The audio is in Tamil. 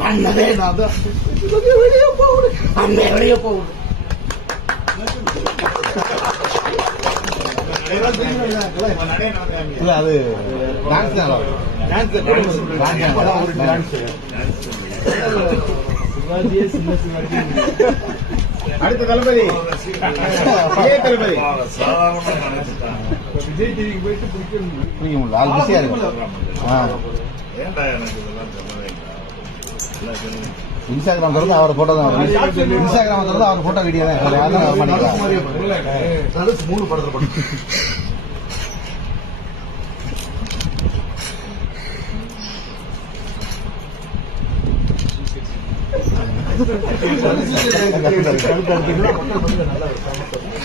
பண்ணதே நான் வெளியே போகணும், அண்ணன் வெளியே போகணும். அது அடுத்த தளபதி தளபதி விஜய் டிவிக்கு போயிட்டு பிடிக்க முடியல, ஆள் பிஸியா இருக்கு. இன்ஸ்டாகிராம் திறந்து அவர் போட்டோ தான், இன்ஸ்டாகிராம் திறந்து அவர் போட்டோ வீடியோ தான். மூணு படத்துல